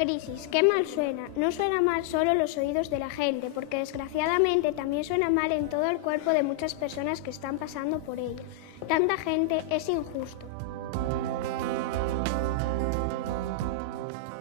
crisis, qué mal suena. No suena mal solo en los oídos de la gente, porque desgraciadamente también suena mal en todo el cuerpo de muchas personas que están pasando por ella. Tanta gente es injusto.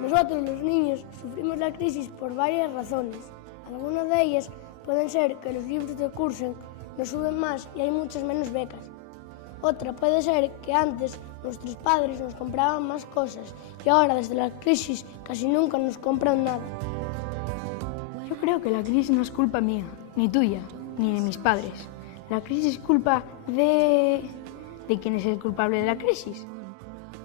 Nosotros, los niños, sufrimos la crisis por varias razones. Algunas de ellas pueden ser que los libros de curso no suben más y hay muchas menos becas. Otra puede ser que antes nuestros padres nos compraban más cosas y ahora desde la crisis casi nunca nos compran nada. Yo creo que la crisis no es culpa mía, ni tuya, ni de mis padres. La crisis es culpa de quién es el culpable de la crisis.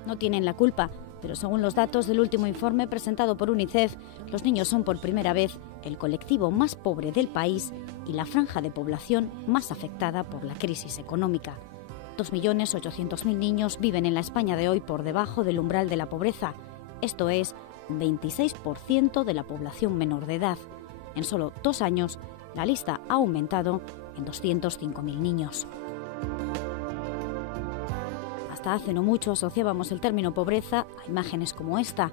No tienen la culpa, pero según los datos del último informe presentado por UNICEF, los niños son por primera vez el colectivo más pobre del país y la franja de población más afectada por la crisis económica. 2.800.000 niños viven en la España de hoy por debajo del umbral de la pobreza. Esto es un 26% de la población menor de edad. En solo 2 años, la lista ha aumentado en 205.000 niños. Hasta hace no mucho asociábamos el término pobreza a imágenes como esta,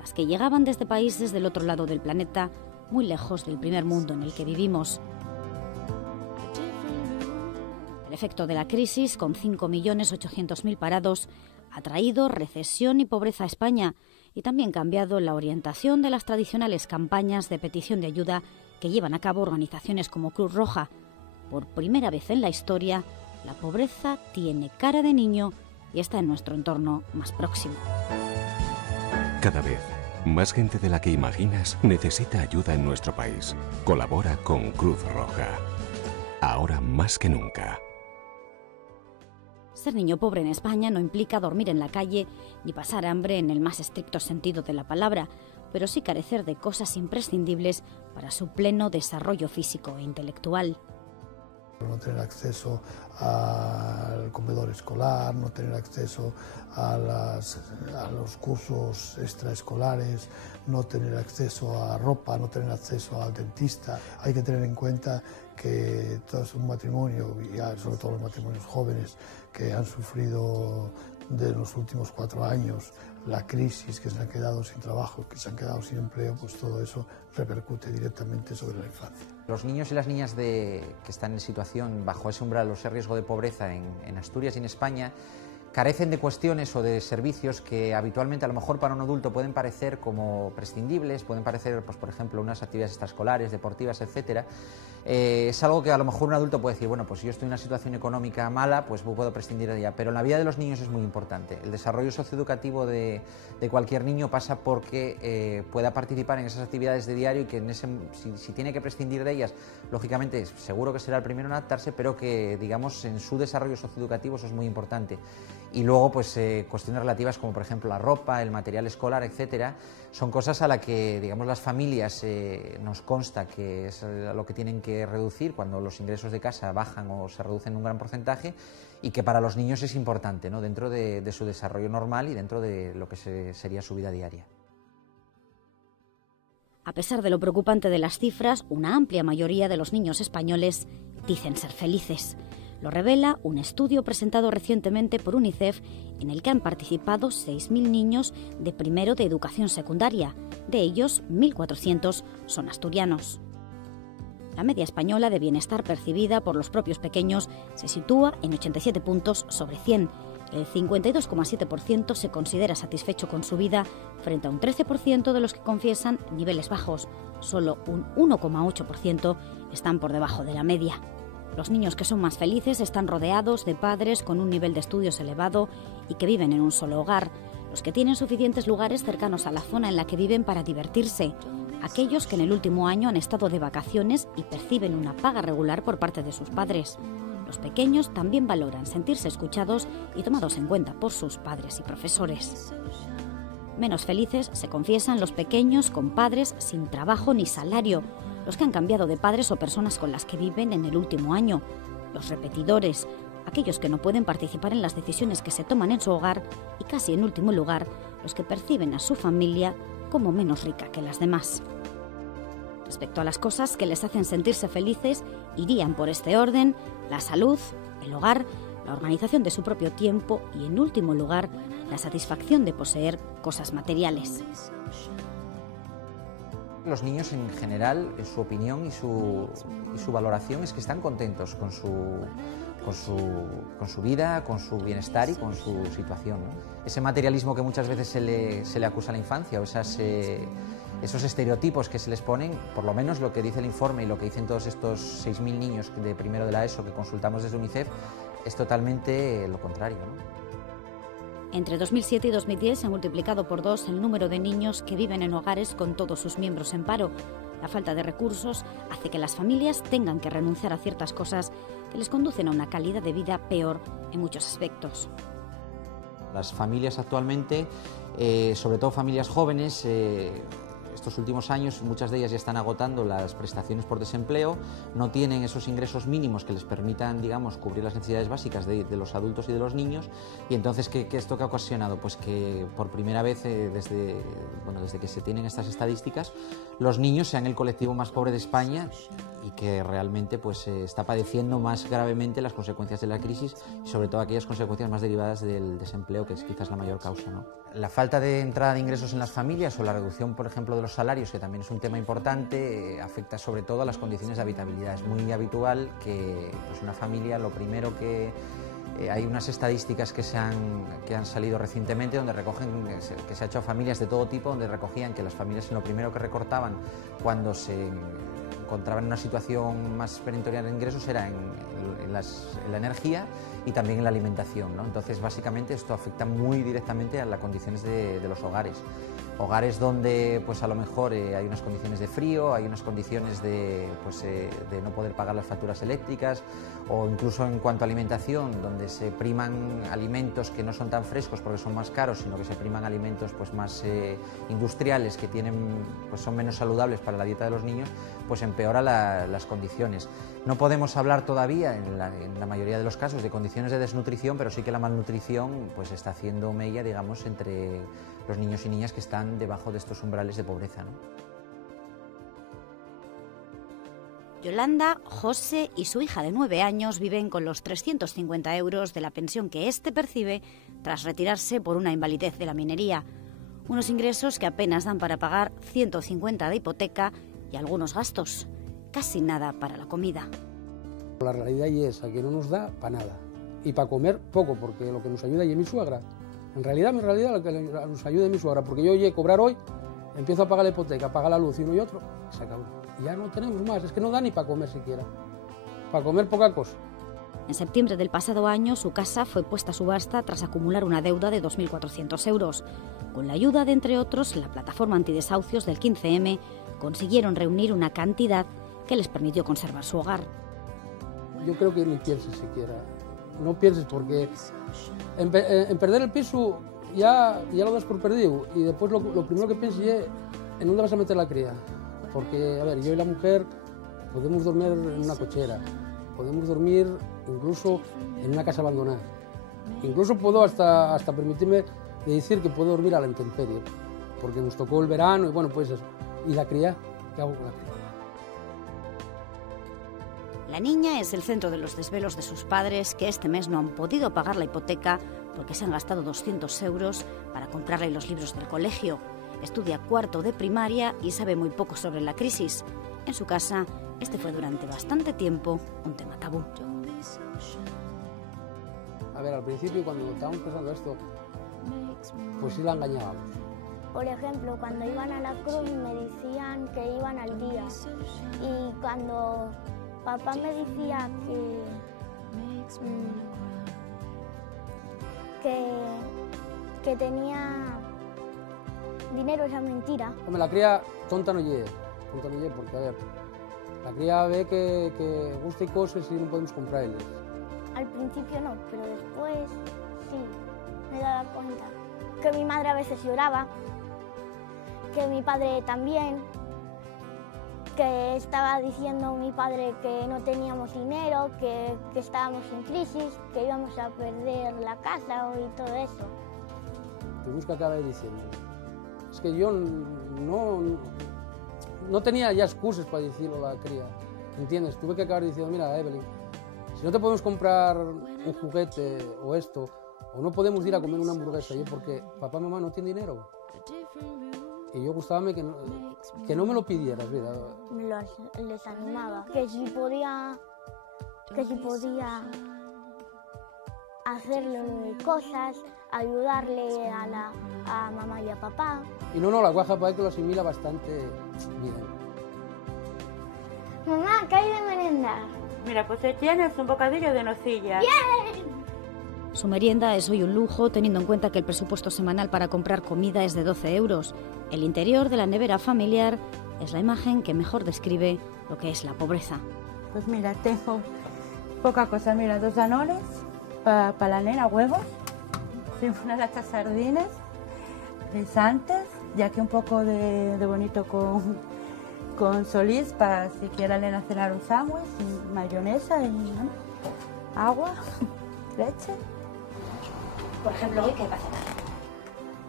las que llegaban desde países del otro lado del planeta, muy lejos del primer mundo en el que vivimos. El efecto de la crisis, con 5.800.000 parados, ha traído recesión y pobreza a España y también cambiado la orientación de las tradicionales campañas de petición de ayuda que llevan a cabo organizaciones como Cruz Roja. Por primera vez en la historia, la pobreza tiene cara de niño y está en nuestro entorno más próximo. Cada vez, más gente de la que imaginas necesita ayuda en nuestro país. Colabora con Cruz Roja. Ahora más que nunca. Ser niño pobre en España no implica dormir en la calle ni pasar hambre en el más estricto sentido de la palabra, pero sí carecer de cosas imprescindibles para su pleno desarrollo físico e intelectual. No tener acceso al comedor escolar, no tener acceso a los cursos extraescolares, no tener acceso a ropa, no tener acceso al dentista. Hay que tener en cuenta que todo es un matrimonio, y sobre todo los matrimonios jóvenes que han sufrido de los últimos 4 años la crisis, que se han quedado sin trabajo, que se han quedado sin empleo, pues todo eso repercute directamente sobre la infancia. Los niños y las niñas que están en situación bajo ese umbral o ese riesgo de pobreza en Asturias y en España carecen de cuestiones o de servicios que habitualmente a lo mejor para un adulto pueden parecer como prescindibles, pueden parecer, pues, por ejemplo, unas actividades extraescolares, deportivas, etcétera. Es algo que a lo mejor un adulto puede decir, bueno, pues si yo estoy en una situación económica mala, pues puedo prescindir de ella, pero en la vida de los niños es muy importante. El desarrollo socioeducativo de cualquier niño pasa porque pueda participar en esas actividades de diario y que si tiene que prescindir de ellas, lógicamente seguro que será el primero en adaptarse, pero que, digamos, en su desarrollo socioeducativo eso es muy importante. Y luego, pues, cuestiones relativas como, por ejemplo, la ropa, el material escolar, etcétera, son cosas a las que, digamos, las familias nos consta que es a lo que tienen que reducir cuando los ingresos de casa bajan o se reducen en un gran porcentaje, y que para los niños es importante, ¿no?, dentro de su desarrollo normal y dentro de lo que sería su vida diaria. A pesar de lo preocupante de las cifras, una amplia mayoría de los niños españoles dicen ser felices. Lo revela un estudio presentado recientemente por UNICEF en el que han participado 6.000 niños de primero de educación secundaria. De ellos, 1.400 son asturianos. La media española de bienestar percibida por los propios pequeños se sitúa en 87 puntos sobre 100. El 52,7% se considera satisfecho con su vida, frente a un 13% de los que confiesan niveles bajos. Solo un 1,8% están por debajo de la media. Los niños que son más felices están rodeados de padres con un nivel de estudios elevado y que viven en un solo hogar, los que tienen suficientes lugares cercanos a la zona en la que viven para divertirse, aquellos que en el último año han estado de vacaciones y perciben una paga regular por parte de sus padres. Los pequeños también valoran sentirse escuchados y tomados en cuenta por sus padres y profesores. Menos felices se confiesan los pequeños con padres sin trabajo ni salario, los que han cambiado de padres o personas con las que viven en el último año, los repetidores, aquellos que no pueden participar en las decisiones que se toman en su hogar y, casi en último lugar, los que perciben a su familia como menos rica que las demás. Respecto a las cosas que les hacen sentirse felices, irían por este orden: la salud, el hogar, la organización de su propio tiempo y, en último lugar, la satisfacción de poseer cosas materiales. Los niños en general, en su opinión y su valoración es que están contentos con su vida, con su bienestar y con su situación, ¿no? Ese materialismo que muchas veces se le acusa a la infancia, o esos estereotipos que se les ponen, por lo menos lo que dice el informe y lo que dicen todos estos 6.000 niños de primero de la ESO que consultamos desde UNICEF, es totalmente lo contrario, ¿no? Entre 2007 y 2010 se ha multiplicado por 2 el número de niños que viven en hogares con todos sus miembros en paro. La falta de recursos hace que las familias tengan que renunciar a ciertas cosas que les conducen a una calidad de vida peor en muchos aspectos. Las familias actualmente, sobre todo familias jóvenes, estos últimos años muchas de ellas ya están agotando las prestaciones por desempleo, no tienen esos ingresos mínimos que les permitan, digamos, cubrir las necesidades básicas de los adultos y de los niños, y entonces ¿qué esto que ha ocasionado? Pues que por primera vez desde que se tienen estas estadísticas, los niños sean el colectivo más pobre de España y que realmente pues está padeciendo más gravemente las consecuencias de la crisis y sobre todo aquellas consecuencias más derivadas del desempleo, que es quizás la mayor causa, ¿no? La falta de entrada de ingresos en las familias o la reducción, por ejemplo, de los salarios, que también es un tema importante, afecta sobre todo a las condiciones de habitabilidad. Es muy habitual que pues, una familia, lo primero que... hay unas estadísticas que han salido recientemente donde recogen, que se ha hecho a familias de todo tipo, donde recogían que las familias en lo primero que recortaban cuando se encontraban en una situación más perentoria de ingresos era en la energía y también en la alimentación, ¿no? Entonces, básicamente, esto afecta muy directamente a las condiciones de los hogares. Hogares donde pues a lo mejor hay unas condiciones de frío, hay unas condiciones de no poder pagar las facturas eléctricas, o incluso en cuanto a alimentación, donde se priman alimentos que no son tan frescos porque son más caros, sino que se priman alimentos pues más industriales que son menos saludables para la dieta de los niños, pues empeora las condiciones. No podemos hablar todavía en la mayoría de los casos de condiciones de desnutrición, pero sí que la malnutrición pues está haciendo mella, digamos, entre los niños y niñas que están debajo de estos umbrales de pobreza, ¿no? Yolanda, José y su hija de 9 años viven con los 350 euros de la pensión que éste percibe tras retirarse por una invalidez de la minería. Unos ingresos que apenas dan para pagar 150 de hipoteca y algunos gastos. Casi nada para la comida. La realidad es que no nos da para nada. Y para comer poco, porque lo que nos ayuda es mi suegra. En realidad, lo que nos ayuda es mi suegra, porque yo llegué a cobrar hoy, empiezo a pagar la hipoteca, pagar la luz y uno y otro, se acabó. Y ya no tenemos más, es que no da ni para comer siquiera. Para comer poca cosa. En septiembre del pasado año, su casa fue puesta a subasta tras acumular una deuda de 2.400 euros. Con la ayuda de, entre otros, la plataforma antidesahucios del 15M, consiguieron reunir una cantidad que les permitió conservar su hogar. Yo creo que ni pienses siquiera. No pienses, porque en perder el piso ya lo das por perdido, y después lo primero que pienses es en dónde vas a meter la cría. Porque, a ver, yo y la mujer podemos dormir en una cochera, podemos dormir incluso en una casa abandonada. Incluso puedo hasta permitirme de decir que puedo dormir a la intemperie, porque nos tocó el verano y bueno, pues eso. ¿Y la cría? ¿Qué hago con la cría? La niña es el centro de los desvelos de sus padres, que este mes no han podido pagar la hipoteca porque se han gastado 200 euros para comprarle los libros del colegio. Estudia cuarto de primaria y sabe muy poco sobre la crisis. En su casa, este fue durante bastante tiempo un tema tabú. A ver, al principio, cuando estábamos pensando esto, pues sí la engañábamos. Por ejemplo, cuando iban a la cruz me decían que iban al día. Y cuando papá me decía que tenía dinero, esa mentira. Hombre, la cría tonta no llega, porque a ver, la cría ve que gusta y cosas y no podemos comprarles. Al principio no, pero después sí, me daba cuenta que mi madre a veces lloraba, que mi padre también, que estaba diciendo mi padre que no teníamos dinero, que estábamos en crisis, que íbamos a perder la casa y todo eso. Tuvimos que acabar diciendo, es que yo no tenía ya excusas para decirlo a la cría, ¿entiendes? Tuve que acabar diciendo, mira, Evelyn, si no te podemos comprar un juguete o esto, o no podemos ir a comer una hamburguesa, yo porque papá y mamá no tienen dinero. Y yo gustábame que no me lo pidieras, mira. Les animaba, que si podía hacerle cosas, ayudarle a mamá y a papá. Y no, la guaja parece que lo asimila bastante bien. Mamá, ¿qué hay de merenda? Mira, pues tienes un bocadillo de nocilla. ¡Bien! Su merienda es hoy un lujo, teniendo en cuenta que el presupuesto semanal para comprar comida es de 12 euros. El interior de la nevera familiar es la imagen que mejor describe lo que es la pobreza. Pues mira, tengo poca cosa. Mira, 2 danones para la nena, huevos, una lata sardines, guisantes, y aquí un poco de bonito con solís para si quiere la nena cenar un sándwich, y mayonesa y agua, leche. Por ejemplo, ¿hoy qué va a cenar?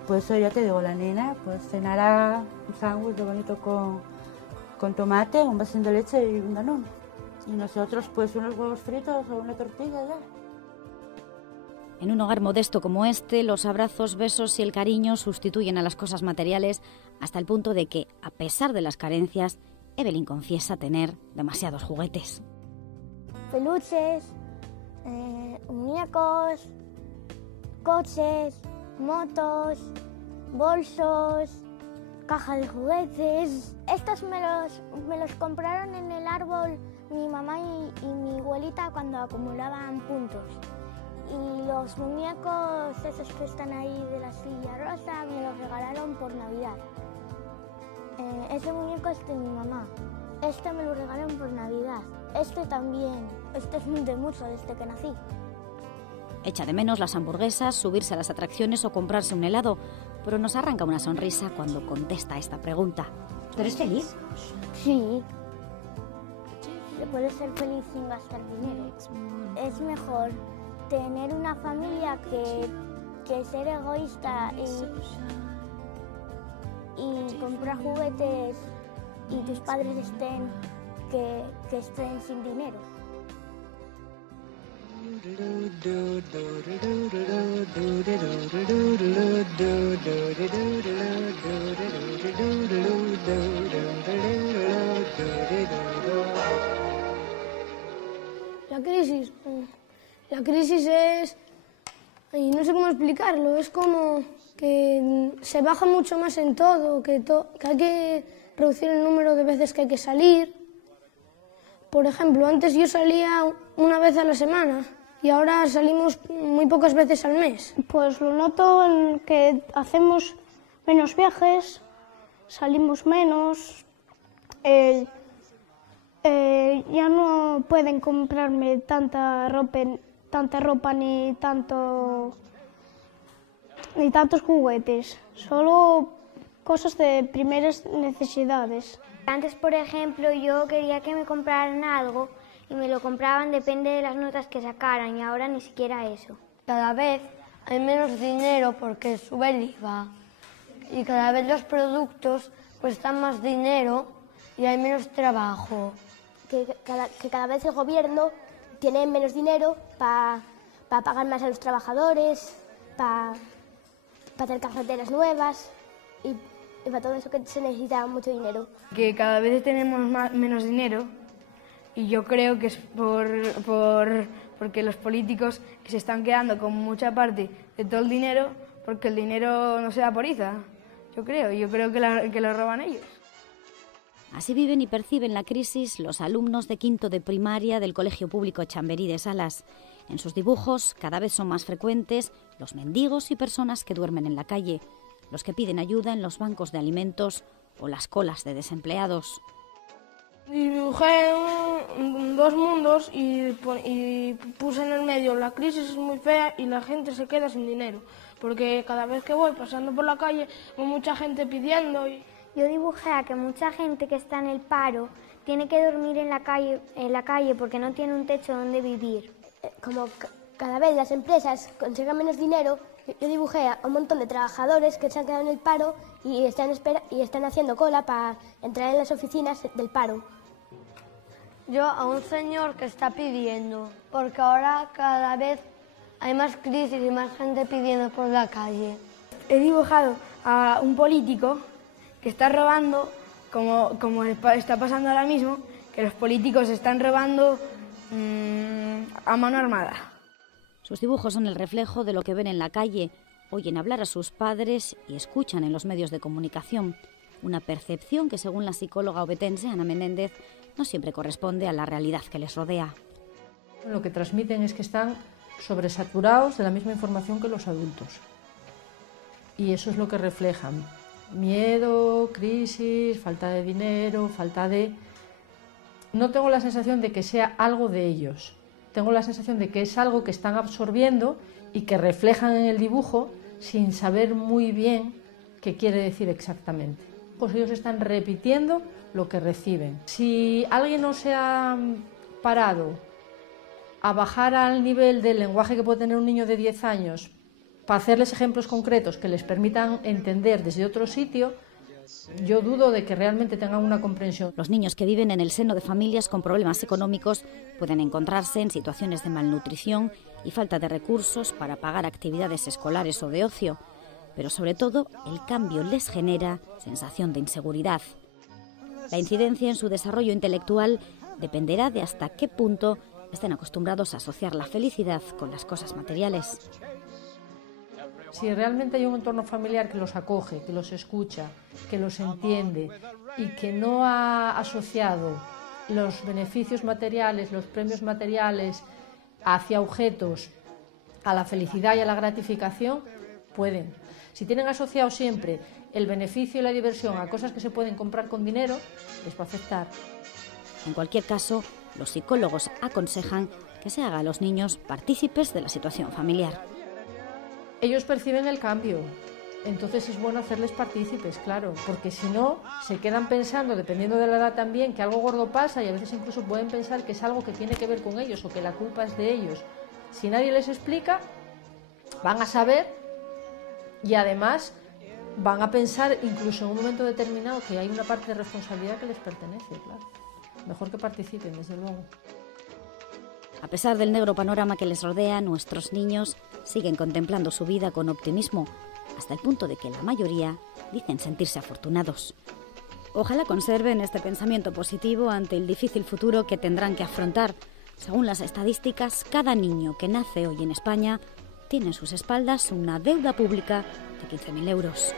Pues hoy ya te digo, la nena pues cenará un sándwich de bonito con tomate, un vasín de leche y un danón. Y nosotros pues unos huevos fritos o una tortilla ya. En un hogar modesto como este, los abrazos, besos y el cariño sustituyen a las cosas materiales hasta el punto de que, a pesar de las carencias, Evelyn confiesa tener demasiados juguetes. Peluches, muñecos, coches, motos, bolsos, caja de juguetes. Estos me los compraron en el árbol mi mamá y mi abuelita cuando acumulaban puntos. Y los muñecos, esos que están ahí de la silla rosa, me los regalaron por Navidad. Ese muñeco es de mi mamá. Este me lo regalaron por Navidad. Este también. Este es de mucho desde que nací. Echa de menos las hamburguesas, subirse a las atracciones o comprarse un helado, pero nos arranca una sonrisa cuando contesta a esta pregunta. ¿Tú eres feliz? Sí. Se puede ser feliz sin gastar dinero. Es mejor tener una familia que ser egoísta y comprar juguetes y tus padres estén sin dinero. La crisis es, y no sé cómo explicarlo, es como que se baja mucho más en todo, que hay que reducir el número de veces que hay que salir. Por ejemplo, antes yo salía una vez a la semana y ahora salimos muy pocas veces al mes. Pues lo noto en que hacemos menos viajes, salimos menos, ya no pueden comprarme tanta ropa ni tantos juguetes, solo cosas de primeras necesidades. Antes, por ejemplo, yo quería que me compraran algo y me lo compraban depende de las notas que sacaran y ahora ni siquiera eso. Cada vez hay menos dinero porque sube el IVA y cada vez los productos cuestan más dinero y hay menos trabajo. Que cada vez el gobierno tiene menos dinero para pagar más a los trabajadores, para hacer carreteras nuevas y para todo eso que se necesita mucho dinero. Que cada vez tenemos menos dinero y yo creo que es porque los políticos que se están quedando con mucha parte de todo el dinero porque el dinero no se da por IZA. Yo creo que lo roban ellos. Así viven y perciben la crisis los alumnos de quinto de primaria del Colegio Público Chamberí de Salas. En sus dibujos cada vez son más frecuentes los mendigos y personas que duermen en la calle, los que piden ayuda en los bancos de alimentos o las colas de desempleados. Dibujé dos mundos y puse en el medio la crisis es muy fea y la gente se queda sin dinero, porque cada vez que voy pasando por la calle hay mucha gente pidiendo. Yo dibujé a que mucha gente que está en el paro tiene que dormir en la calle porque no tiene un techo donde vivir. Como cada vez las empresas consiguen menos dinero, yo dibujé a un montón de trabajadores que se han quedado en el paro y están haciendo cola para entrar en las oficinas del paro. Yo a un señor que está pidiendo, porque ahora cada vez hay más crisis y más gente pidiendo por la calle. He dibujado a un político que está robando, como está pasando ahora mismo, que los políticos están robando a mano armada. Sus dibujos son el reflejo de lo que ven en la calle, oyen hablar a sus padres y escuchan en los medios de comunicación. Una percepción que, según la psicóloga obetense Ana Menéndez, no siempre corresponde a la realidad que les rodea. Lo que transmiten es que están sobresaturados de la misma información que los adultos. Y eso es lo que reflejan. Miedo, crisis, falta de dinero, falta de... No tengo la sensación de que sea algo de ellos. Tengo la sensación de que es algo que están absorbiendo y que reflejan en el dibujo sin saber muy bien qué quiere decir exactamente. Pues ellos están repitiendo lo que reciben. Si alguien no se ha parado a bajar al nivel del lenguaje que puede tener un niño de 10 años para hacerles ejemplos concretos que les permitan entender desde otro sitio, yo dudo de que realmente tengan una comprensión. Los niños que viven en el seno de familias con problemas económicos pueden encontrarse en situaciones de malnutrición y falta de recursos para pagar actividades escolares o de ocio, pero sobre todo el cambio les genera sensación de inseguridad. La incidencia en su desarrollo intelectual dependerá de hasta qué punto estén acostumbrados a asociar la felicidad con las cosas materiales. Si realmente hay un entorno familiar que los acoge, que los escucha, que los entiende y que no ha asociado los beneficios materiales, los premios materiales hacia objetos, a la felicidad y a la gratificación, pueden. Si tienen asociado siempre el beneficio y la diversión a cosas que se pueden comprar con dinero, les va a afectar. En cualquier caso, los psicólogos aconsejan que se haga a los niños partícipes de la situación familiar. Ellos perciben el cambio, entonces es bueno hacerles partícipes, claro, porque si no, se quedan pensando, dependiendo de la edad también, que algo gordo pasa y a veces incluso pueden pensar que es algo que tiene que ver con ellos o que la culpa es de ellos. Si nadie les explica, van a saber y además van a pensar incluso en un momento determinado que hay una parte de responsabilidad que les pertenece, claro. Mejor que participen, desde luego. A pesar del negro panorama que les rodea, nuestros niños siguen contemplando su vida con optimismo, hasta el punto de que la mayoría dicen sentirse afortunados. Ojalá conserven este pensamiento positivo ante el difícil futuro que tendrán que afrontar. Según las estadísticas, cada niño que nace hoy en España tiene en sus espaldas una deuda pública de 15.000 euros.